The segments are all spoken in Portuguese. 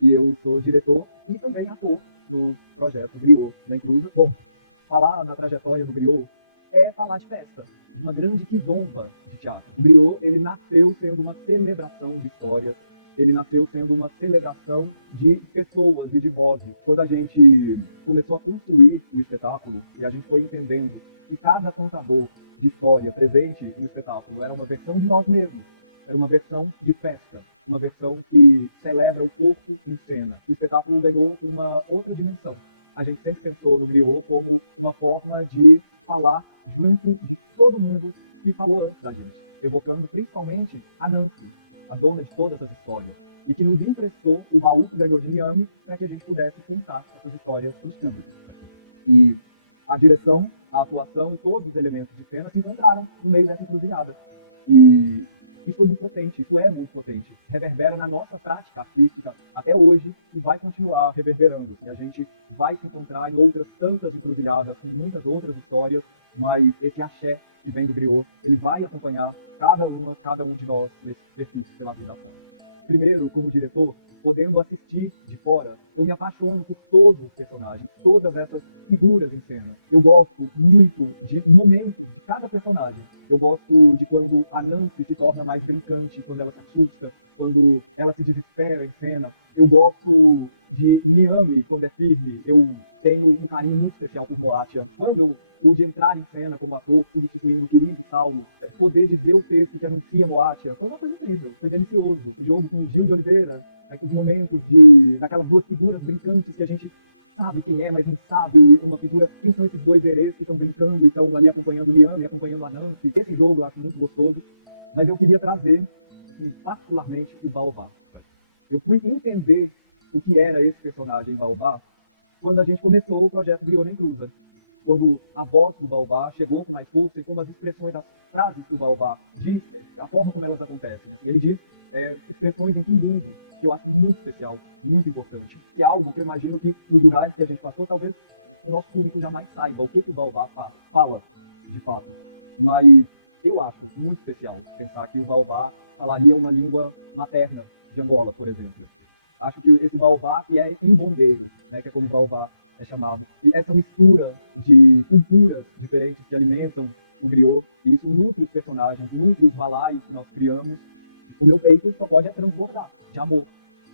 e eu sou diretor e também ator do projeto Griot da Inclusa. Bom, falar da trajetória do Griot é falar de festa, uma grande quizomba de teatro. O Griot, ele nasceu sendo uma celebração de histórias, ele nasceu sendo uma celebração de pessoas e de vozes. Quando a gente começou a construir o espetáculo e a gente foi entendendo que cada contador de história presente no espetáculo era uma versão de nós mesmos, era uma versão de festa, uma versão que celebra o corpo em cena. O espetáculo ganhou uma outra dimensão. A gente sempre pensou no Griot como uma forma de falar junto de todo mundo que falou antes da gente, evocando principalmente a Nancy, a dona de todas as histórias, e que nos emprestou o baú que ganhou de Liame para que a gente pudesse contar essas histórias para os públicos. E a direção, a atuação e todos os elementos de cena se encontraram no meio dessa encruzilhada. E isso foi muito potente, isso é muito potente. Reverbera na nossa prática artística até hoje e vai continuar reverberando. E a gente vai se encontrar em outras tantas encruzilhadas, com muitas outras histórias, mas esse axé que vem do Griot, ele vai acompanhar cada um de nós nesse percurso pela vida fora. Primeiro, como diretor, podendo assistir de fora, eu me apaixono por todos os personagens, todas essas figuras em cena. Eu gosto muito de momentos de cada personagem. Eu gosto de quando a Nancy se torna mais brincante, quando ela se assusta, quando ela se desespera em cena. Eu gosto de Liame, quando é firme. Eu tenho um carinho muito especial por Boatia. Quando eu pude entrar em cena como ator, substituindo o querido Saulo, poder dizer o texto que anuncia Boatia, foi uma coisa incrível, foi delicioso. O jogo com o Gil de Oliveira, aqueles momentos daquelas duas figuras brincantes que a gente sabe quem é, mas não sabe uma figura, quem são esses dois herês que estão brincando e estão ali acompanhando o Liame, acompanhando a Nancy. Esse jogo eu acho muito gostoso, mas eu queria trazer particularmente o Baobá. Eu fui entender o que era esse personagem Baobá quando a gente começou o projeto Griot da Inclusa. Quando a voz do Baobá chegou com mais força e como as expressões das frases que o Baobá diz, a forma como elas acontecem. Ele diz expressões em Kimbundu, que eu acho muito especial, muito importante. E é algo que eu imagino que nos lugares que a gente passou, talvez o nosso público jamais saiba o que o Baobá fala, de fato. Mas eu acho muito especial pensar que o Baobá falaria uma língua materna de Angola, por exemplo. Acho que esse Baobá que é imbondeiro, né, que é como o Baobá é chamado. E essa mistura de culturas diferentes que alimentam o Griot, e isso nutre os personagens, nutre os balaios que nós criamos. E o meu peito só pode transbordar de amor,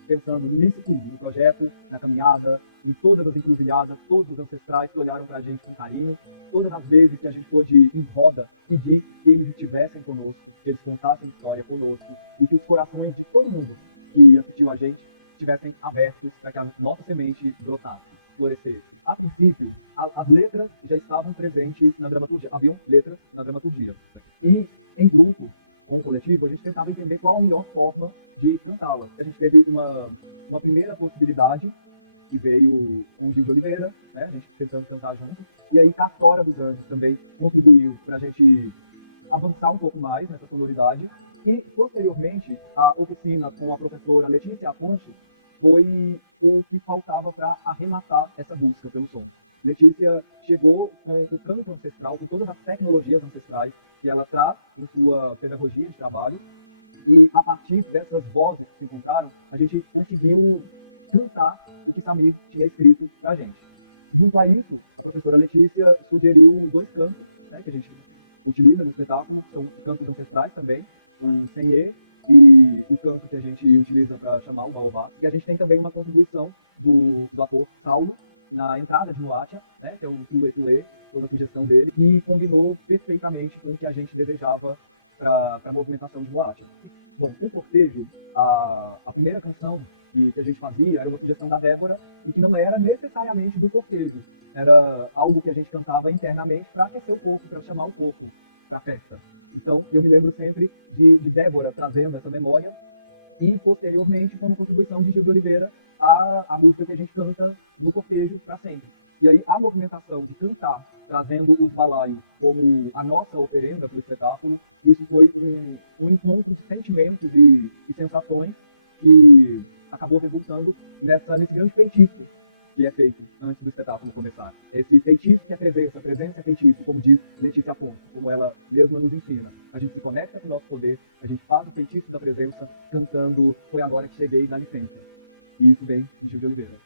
pensando nisso tudo, no projeto, na caminhada, em todas as encruzilhadas, todos os ancestrais que olharam para a gente com carinho, todas as vezes que a gente pôde, em roda, pedir que eles estivessem conosco, que eles contassem história conosco, e que os corações de todo mundo que assistiu a gente estivessem abertos para que a nossa semente brotasse, florescesse. A princípio, as letras já estavam presentes na dramaturgia, haviam letras na dramaturgia. E, em grupo, com o coletivo, a gente tentava entender qual a melhor forma de cantá-la. A gente teve uma primeira possibilidade, que veio com o Gil de Oliveira, né? A gente tentando cantar junto, e aí Castora dos Anjos também contribuiu para a gente avançar um pouco mais nessa sonoridade. E, posteriormente, a oficina com a professora Letícia Afonso foi o que faltava para arrematar essa busca pelo som. Letícia chegou com o canto ancestral, com todas as tecnologias ancestrais que ela traz em sua pedagogia de trabalho, e a partir dessas vozes que se encontraram, a gente conseguiu cantar o que Samir tinha escrito para a gente. Junto a isso, a professora Letícia sugeriu dois cantos, né, que a gente utiliza no espetáculo, são cantos ancestrais também, um senhê e um canto que a gente utiliza para chamar o baobá. E a gente tem também uma contribuição do ator Saulo na entrada de Moatia, né, que é o Tule, toda a sugestão dele, que combinou perfeitamente com o que a gente desejava para a movimentação de Moatia. Bom, o cortejo, a primeira canção que a gente fazia era uma sugestão da Débora e que não era necessariamente do cortejo, era algo que a gente cantava internamente para aquecer o corpo, para chamar o corpo na festa. Então, eu me lembro sempre de Débora trazendo essa memória e, posteriormente, como contribuição de Gil de Oliveira, a música que a gente canta do cortejo para sempre. E aí, a movimentação de cantar, trazendo os balaios como a nossa oferenda para o espetáculo, isso foi um encontro de sentimentos e sensações que acabou resultando nesse grande feitiço que é feito antes do espetáculo começar. Esse feitiço que é a presença é feitiço, como diz Letícia Afonso, como ela mesma nos ensina. A gente se conecta com o nosso poder, a gente faz o feitiço da presença cantando Foi Agora Que Cheguei, dá licença. E isso vem de Gil de Oliveira.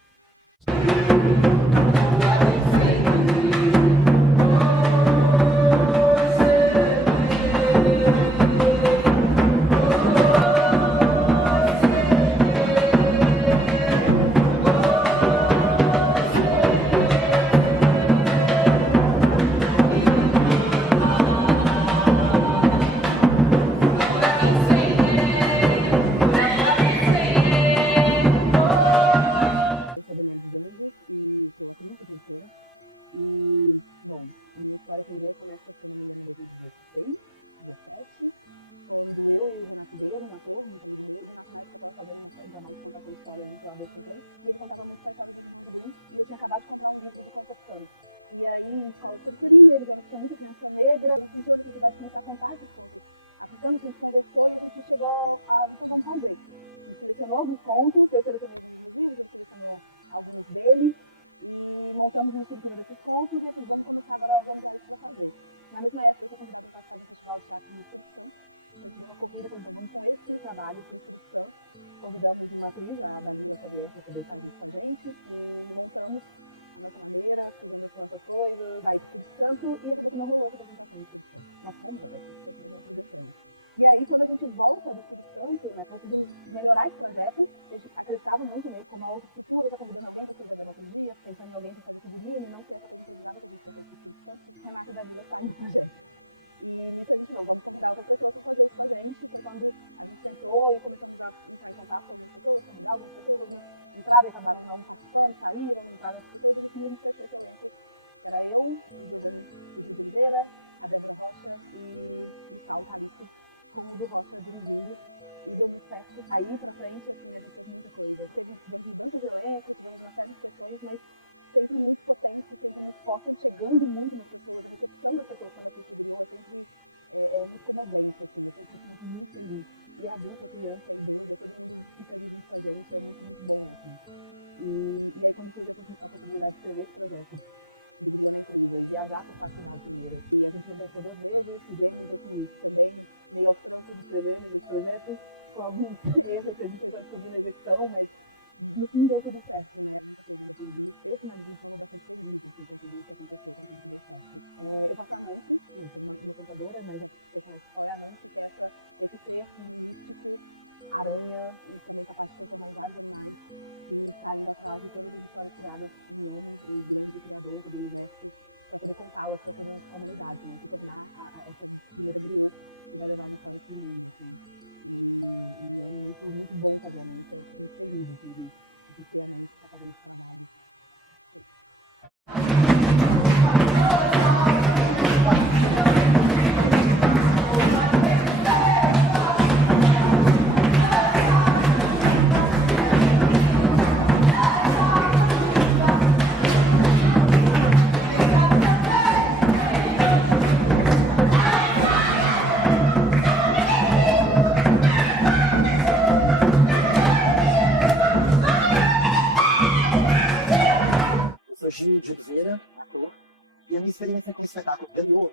E a minha experiência com o espetáculo Pedro,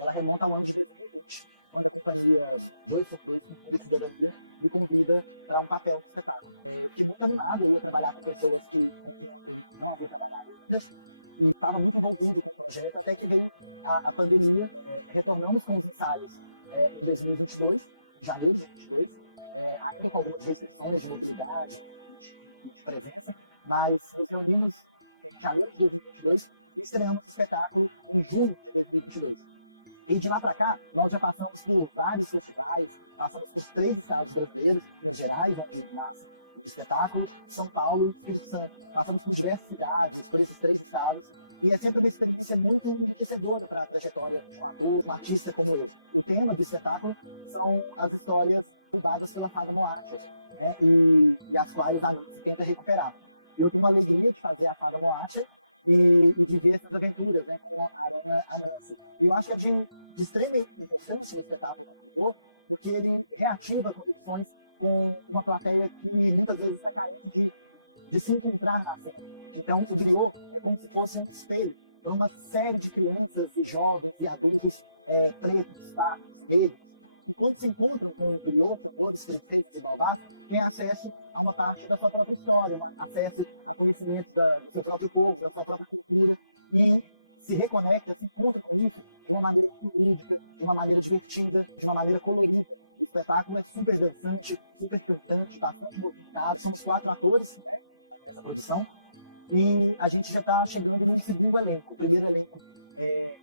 ela remonta ao ano de 2020, quando eu fazia 2 concursos de cidadania e convida para um papel no espetáculo. Eu fiquei muito animado por trabalhar com pessoas que não haviam trabalhado ainda e estava muito envolvido no projeto, até que veio a pandemia. Retornamos com os ensaios em 2022, janeiro de 2022, ainda com algumas restrições de mobilidade e de presença, mas nos reunimos em janeiro de 2022 e estreamos o espetáculo em junho de 2022. E de lá para cá, nós já passamos por vários festivais, passamos por 3 estados brasileiros, Minas Gerais, onde nasce o espetáculo, São Paulo e Espírito Santo. Passamos por diversas cidades, por esses 3 estados, e é sempre uma experiência muito enriquecedora para a trajetória de um artista como eu. O tema do espetáculo são as histórias contadas pela Fada Moate, e as quais a gente tenta recuperar. Eu tenho uma alegria de fazer a Fada Moate e de ver essas aventuras, com a dança. Eu acho que é de extrema importância no espetáculo, porque ele reativa conexões com uma plateia que muitas vezes está carente de se encontrar na cena. Então, o criou como se fosse um espelho para uma série de crianças e jovens e adultos pretos, pardos, negros, quando se encontram com o griot, com outros prefeitos de Baobá, tem acesso a uma parte da sua própria história, acesso a conhecimento do seu próprio povo, da sua própria cultura, e se reconecta, se encontra com isso de uma maneira lúdica, de uma maneira divertida, de uma maneira colorida. O espetáculo é super dançante, super cantante, bastante movimentado, são os 4 atores dessa produção, e a gente já está chegando no segundo elenco. O primeiro elenco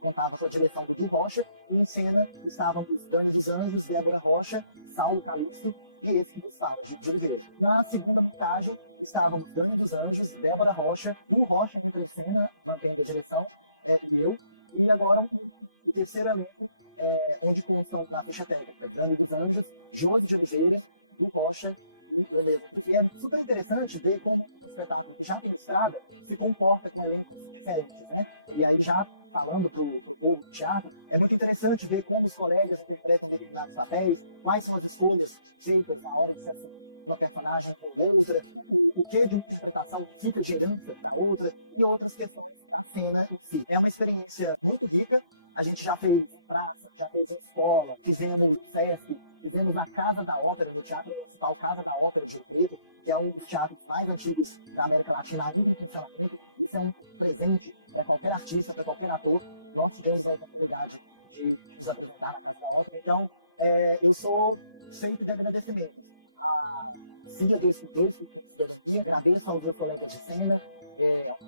contava com a direção do Gui Rocha, e em cena estávamos Dani dos Anjos, Débora Rocha, Saulo Calixto e esse que nos fala, de Oliveira. Na segunda montagem estávamos Dani dos Anjos, Débora Rocha, o Rocha que entrou em cena, mantendo a direção, eu, e agora o terceiro elenco, onde constam da ficha técnica Dani dos Anjos, Josi de Oliveira, o Rocha. E é super interessante ver como o espetáculo que já tem estrada se comporta com elencos diferentes, né? E aí já falando do povo do teatro, é muito interessante ver como os colegas interpretam determinados papéis, quais são as escolhas feitas na hora de ser uma personagem com outra, o que de uma interpretação fica de herança para outra, e outras questões na cena em si. É uma experiência muito rica. A gente já fez em praça, já fez em escola, fizemos no SESC, fizemos na Casa da Ópera, do Teatro Municipal Casa da Ópera de Rio Preto, que é um dos teatros mais antigos da América Latina ainda em funcionamento. Isso é um presente para qualquer artista, para qualquer ator. Nós tivemos a oportunidade de nos apresentar na Casa da Ópera. Então, eu sou sempre de agradecimento à Cia do Escritor, e agradeço aos meus colegas de cena,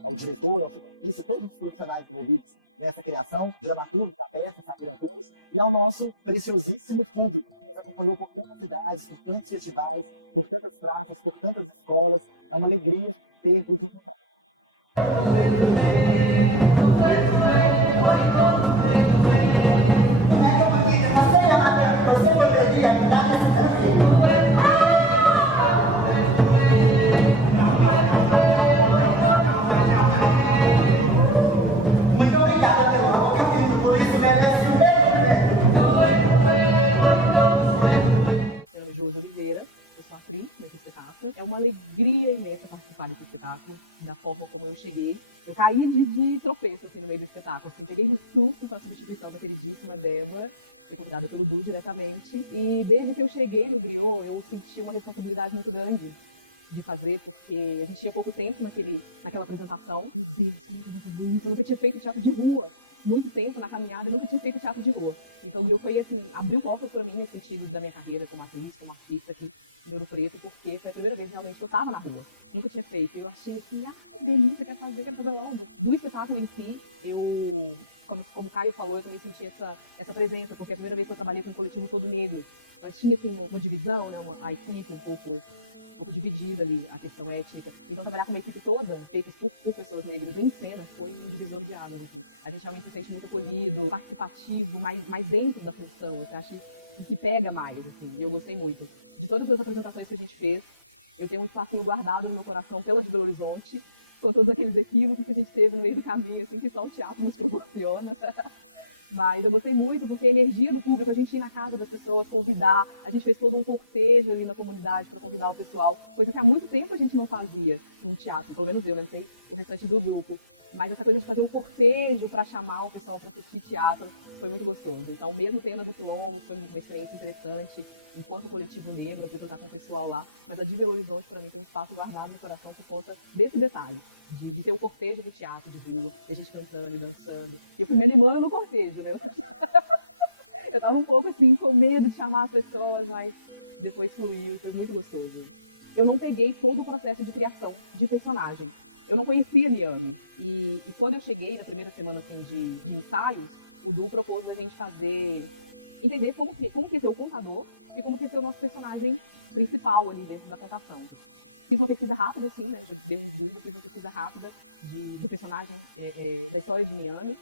ao diretor, ao figurinista, todos os profissionais envolvidos nessa criação, dramaturgo da peça, Samira Cruz, e ao nosso preciosíssimo público, que acompanhou por tantas cidades, por tantos festivais, por tantas praças, por tantas escolas. É uma alegria ter É uma alegria imensa participar desse espetáculo, da forma como eu cheguei. Eu caí de tropeço assim, no meio do espetáculo. Assim, peguei um susto com a substituição da queridíssima Débora, fui convidada pelo Du diretamente. E desde que eu cheguei no Griot, eu senti uma responsabilidade muito grande de fazer, porque a gente tinha pouco tempo naquela apresentação. Eu nunca tinha feito teatro de rua. Muito tempo na caminhada, eu nunca tinha feito teatro de rua. Então, eu foi assim, abriu portas para mim nesse sentido da minha carreira como atriz, como artista aqui em Ouro Preto, porque foi a primeira vez realmente que eu estava na rua. Nunca tinha feito. Eu achei assim, que delícia, quero fazer logo. No espetáculo em si, como o Caio falou, eu também senti essa presença, porque é a primeira vez que eu trabalhei com um coletivo todo negro. Mas tinha assim, uma divisão, né, a equipe um pouco dividida ali, a questão étnica. Então, trabalhar com uma equipe toda, feita por pessoas negras em cena, foi um divisor de águas. A gente realmente se sente muito acolhido, participativo, mais dentro da função. Eu acho que pega mais, assim, e eu gostei muito. De todas as apresentações que a gente fez, eu tenho um espacinho guardado no meu coração pela de Belo Horizonte, com todos aqueles equívocos que a gente teve no meio do caminho, assim, que só o teatro nos proporciona. Mas eu gostei muito, porque a energia do público, a gente ir na casa das pessoas, convidar, a gente fez todo um cortejo ali na comunidade para convidar o pessoal, coisa que há muito tempo a gente não fazia no teatro, pelo menos eu, né, sei, o restante do grupo. Mas essa coisa de fazer um cortejo para chamar o pessoal para assistir teatro foi muito gostoso. Então, mesmo tendo muito longo, foi uma experiência interessante, enquanto coletivo negro, apresentar com o pessoal lá. Mas a de Belo Horizonte, para mim, tem um espaço guardado no coração por conta desse detalhe, de ter um cortejo de teatro, de rua, de gente cantando e dançando. E o primeiro ano no cortejo, né? Eu tava um pouco assim, com medo de chamar as pessoas, mas depois fluiu e foi muito gostoso. Eu não peguei todo o processo de criação de personagem. Eu não conhecia a Miami. E quando eu cheguei na primeira semana assim, de ensaios, o Du propôs a gente entender como que é ser o contador e como que é ser o nosso personagem principal ali dentro da contação. Fiz uma pesquisa rápida, assim, né? Fiz uma pesquisa rápida do personagem da história de Miami.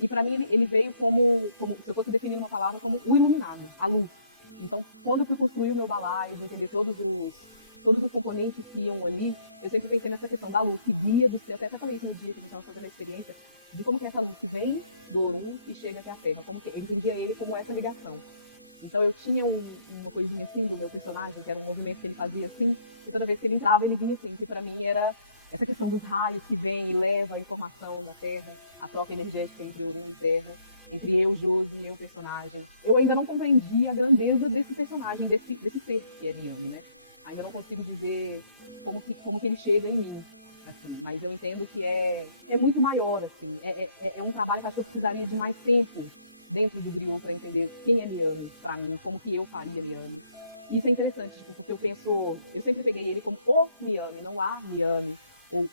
E para mim ele veio como, se eu fosse definir uma palavra, como o iluminado, a luz. Então, quando eu fui construir o meu balaio, entender todos os componentes que iam ali, eu sempre pensei nessa questão da luz que via do céu, até falei isso no dia que a gente estava fazendo a experiência, de como que essa luz que vem do Orum e chega até a Terra, como que eu entendia ele como essa ligação. Então eu tinha uma coisinha assim do meu personagem, que era um movimento que ele fazia assim, e toda vez que ele entrava, ele vinha assim, que pra mim era essa questão dos raios que vem e leva a informação da Terra, a troca energética entre o mundo e Terra, entre eu, Josi, e meu personagem. Eu ainda não compreendi a grandeza desse personagem, desse ser que é Liame, né? Ainda não consigo dizer como que ele chega em mim, assim, mas eu entendo que é muito maior, assim. É um trabalho que acho que eu precisaria de mais tempo dentro do Griot para entender quem é Liame para mim, como que eu faria Liame. Isso é interessante, tipo, porque eu sempre peguei ele como o Liame, não a Liame, ou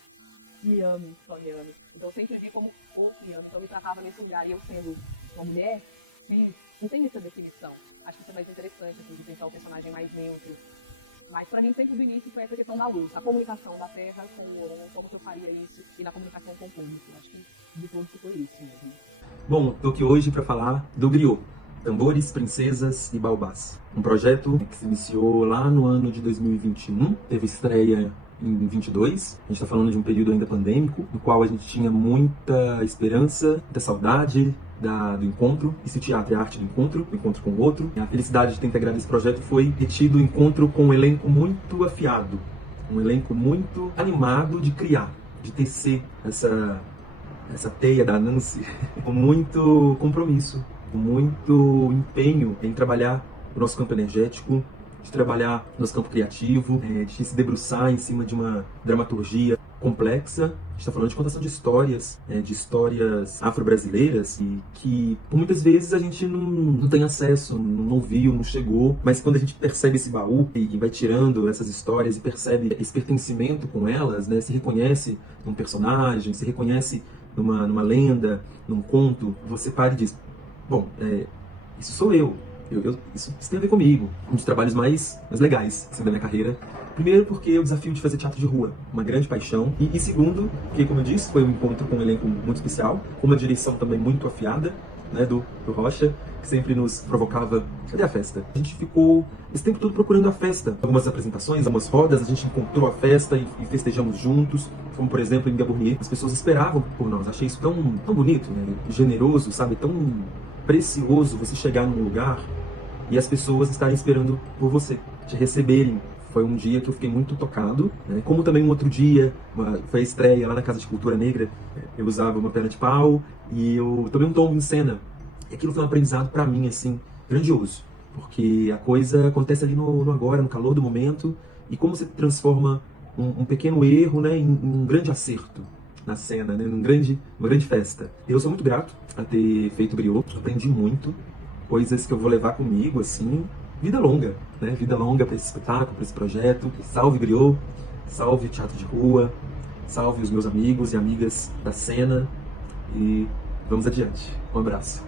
Liame, só Liame. Então eu sempre vi como o Liame, então eu me tratava nesse lugar, e eu sendo uma mulher, não tem essa definição. Acho que isso é mais interessante, assim, de pensar o personagem mais neutro. Mas para mim sempre do início foi essa questão da luz, a comunicação da Terra com o Oron, como que eu faria isso, e na comunicação com o público. Acho que de tudo ficou isso mesmo. Bom, estou aqui hoje para falar do Griot, Tambores, Princesas e Baobás. Um projeto que se iniciou lá no ano de 2021, teve estreia em 22. A gente está falando de um período ainda pandêmico, no qual a gente tinha muita esperança, muita saudade do encontro. Esse teatro é a arte do encontro com o outro. A felicidade de ter integrado esse projeto foi ter tido o encontro com um elenco muito afiado, um elenco muito animado de criar, de tecer essa teia da Nancy, com muito compromisso, com muito empenho em trabalhar o nosso campo energético, de trabalhar o nosso campo criativo, de se debruçar em cima de uma dramaturgia complexa. A gente está falando de contação de histórias afro-brasileiras, e que por muitas vezes a gente não tem acesso, não viu, não chegou, mas quando a gente percebe esse baú e vai tirando essas histórias e percebe esse pertencimento com elas, né, se reconhece num personagem, se reconhece numa lenda, num conto, você para e diz, bom, isso sou eu. Isso tem a ver comigo. Um dos trabalhos mais legais assim, da minha carreira. Primeiro porque o desafio de fazer teatro de rua, uma grande paixão. E segundo, porque, como eu disse, foi um encontro com um elenco muito especial, com uma direção também muito afiada, né, do Rocha, que sempre nos provocava, cadê a festa? A gente ficou esse tempo todo procurando a festa. Algumas apresentações, algumas rodas, a gente encontrou a festa e festejamos juntos, como por exemplo em Gabournier. As pessoas esperavam por nós. Achei isso tão bonito, né, generoso, sabe, tão precioso você chegar num lugar e as pessoas estarem esperando por você, te receberem. Foi um dia que eu fiquei muito tocado, né? Como também um outro dia, foi a estreia lá na Casa de Cultura Negra, eu usava uma perna de pau e eu tomei um tombo em cena. E aquilo foi um aprendizado para mim, assim, grandioso, porque a coisa acontece ali no agora, no calor do momento, e como você transforma um pequeno erro, né, em um grande acerto na cena, né, uma grande festa. Eu sou muito grato a ter feito Griot, aprendi muito, coisas que eu vou levar comigo, assim, vida longa, né? Vida longa para esse espetáculo, para esse projeto. Salve Griot, salve o teatro de rua, salve os meus amigos e amigas da cena e vamos adiante. Um abraço.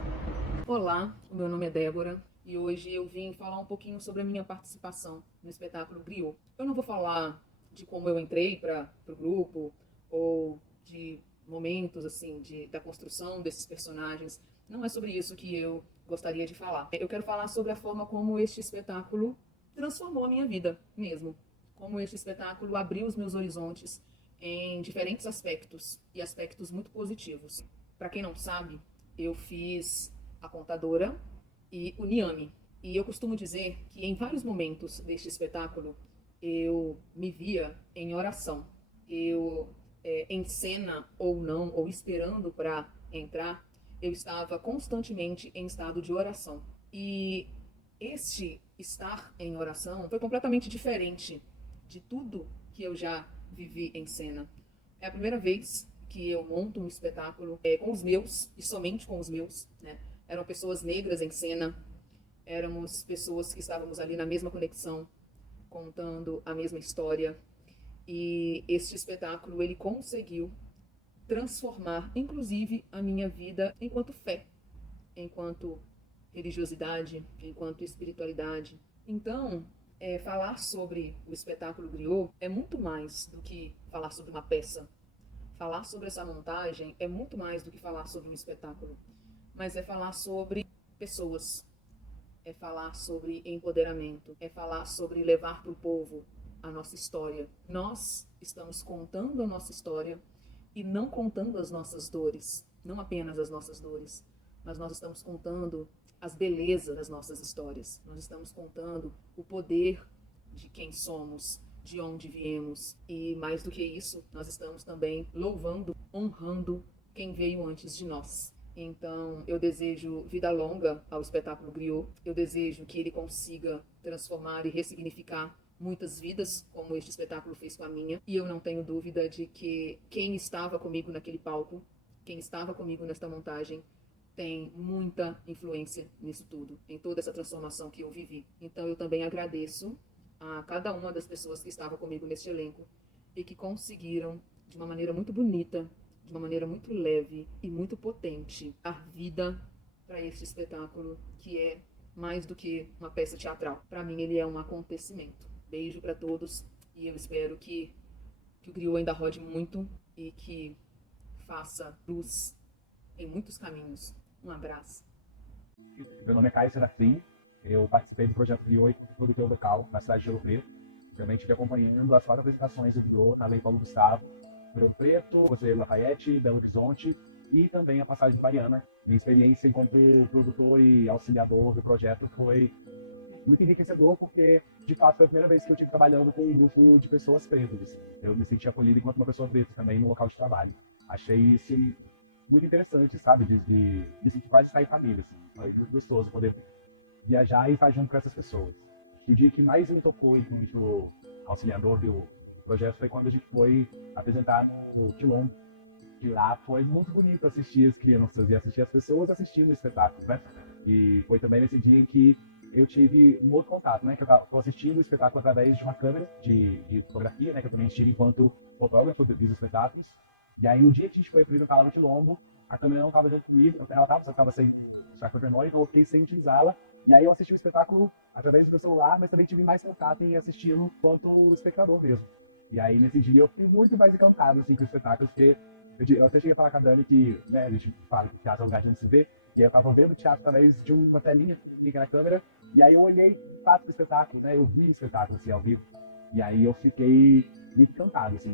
Olá, o meu nome é Débora e hoje eu vim falar um pouquinho sobre a minha participação no espetáculo Griot. Eu não vou falar de como eu entrei para o grupo ou de momentos assim da construção desses personagens. Não é sobre isso que eu gostaria de falar. Eu quero falar sobre a forma como este espetáculo transformou a minha vida mesmo. Como este espetáculo abriu os meus horizontes em diferentes aspectos, e aspectos muito positivos. Para quem não sabe, eu fiz a Contadora e o Niame. E eu costumo dizer que em vários momentos deste espetáculo eu me via em oração. Eu, em cena ou não, ou esperando para entrar, eu estava constantemente em estado de oração. E este estar em oração foi completamente diferente de tudo que eu já vivi em cena. É a primeira vez que eu monto um espetáculo com os meus, e somente com os meus, né? Eram pessoas negras em cena, éramos pessoas que estávamos ali na mesma conexão, contando a mesma história. E este espetáculo, ele conseguiu transformar, inclusive, a minha vida enquanto fé, enquanto religiosidade, enquanto espiritualidade. Então, falar sobre o espetáculo Griot é muito mais do que falar sobre uma peça. Falar sobre essa montagem é muito mais do que falar sobre um espetáculo, mas é falar sobre pessoas, é falar sobre empoderamento, é falar sobre levar para o povo a nossa história. Nós estamos contando a nossa história e não contando as nossas dores, não apenas as nossas dores, mas nós estamos contando as belezas das nossas histórias. Nós estamos contando o poder de quem somos de onde viemos. E mais do que isso, nós estamos também louvando, honrando quem veio antes de nós. Então, eu desejo vida longa ao espetáculo Griot. Eu desejo que ele consiga transformar e ressignificar muitas vidas, como este espetáculo fez com a minha. E eu não tenho dúvida de que quem estava comigo naquele palco, quem estava comigo nesta montagem, tem muita influência nisso tudo, em toda essa transformação que eu vivi. Então, eu também agradeço a cada uma das pessoas que estava comigo neste elenco e que conseguiram, de uma maneira muito bonita, de uma maneira muito leve e muito potente, dar vida para este espetáculo que é mais do que uma peça teatral. Para mim, ele é um acontecimento. Beijo para todos e eu espero que o Griot ainda rode muito e que faça luz em muitos caminhos. Um abraço. Meu nome é Caio Serafim, eu participei do projeto Griot no Liceu Local, na cidade de Ouro Preto. Realmente tive acompanhando as 4 apresentações do Griot, estava em Paulo Gustavo, Ouro Preto, José Lafayette, Belo Horizonte e também a passagem de Mariana. Minha experiência enquanto produtor e auxiliador do projeto foi muito enriquecedor, porque de fato foi a primeira vez que eu estive trabalhando com um grupo de pessoas pretas. Eu me senti acolhido enquanto uma pessoa preta também no local de trabalho. Achei isso muito interessante, sabe, de sentir quase estar em família, assim. Foi gostoso poder viajar e estar junto com essas pessoas. E o dia que mais me tocou enquanto auxiliador do projeto foi quando a gente foi apresentar no Quilombo. E lá foi muito bonito assistir as crianças e assistir as pessoas assistindo o espetáculo, né? E foi também nesse dia em que eu tive um outro contato, né? Que eu estava assistindo o espetáculo através de uma câmera de fotografia, né? Que eu também estive enquanto fotógrafo dos espetáculos. E aí, no dia que a gente foi pro canal do Quilombo, a câmera não estava junto comigo, ela estava sem saco de memória, então eu fiquei sem utilizá-la. E aí eu assisti o espetáculo através do meu celular, mas também tive mais contato em assisti-lo quanto espectador mesmo. E aí, nesse dia, eu fiquei muito mais encantado, assim, com o espetáculo, porque eu até cheguei a falar com a Dani que, né, a gente fala que teatro é um lugar de não se ver, e eu estava vendo o teatro através de uma telinha que liga na câmera, e aí eu olhei o fato do espetáculo, né, eu vi o espetáculo, assim, ao vivo, e aí eu fiquei muito encantado, assim.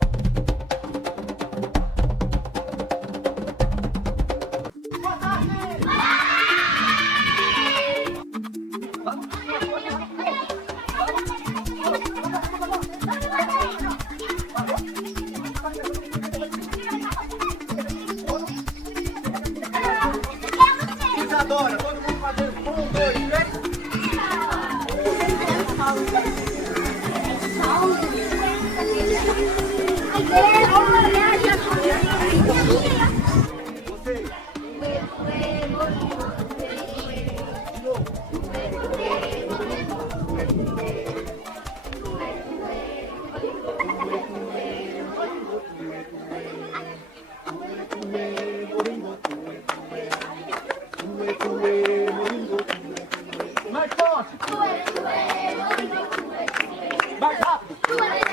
Isadora, todo mundo fazendo 1, 2, 3. Mais forte! Mais rápido!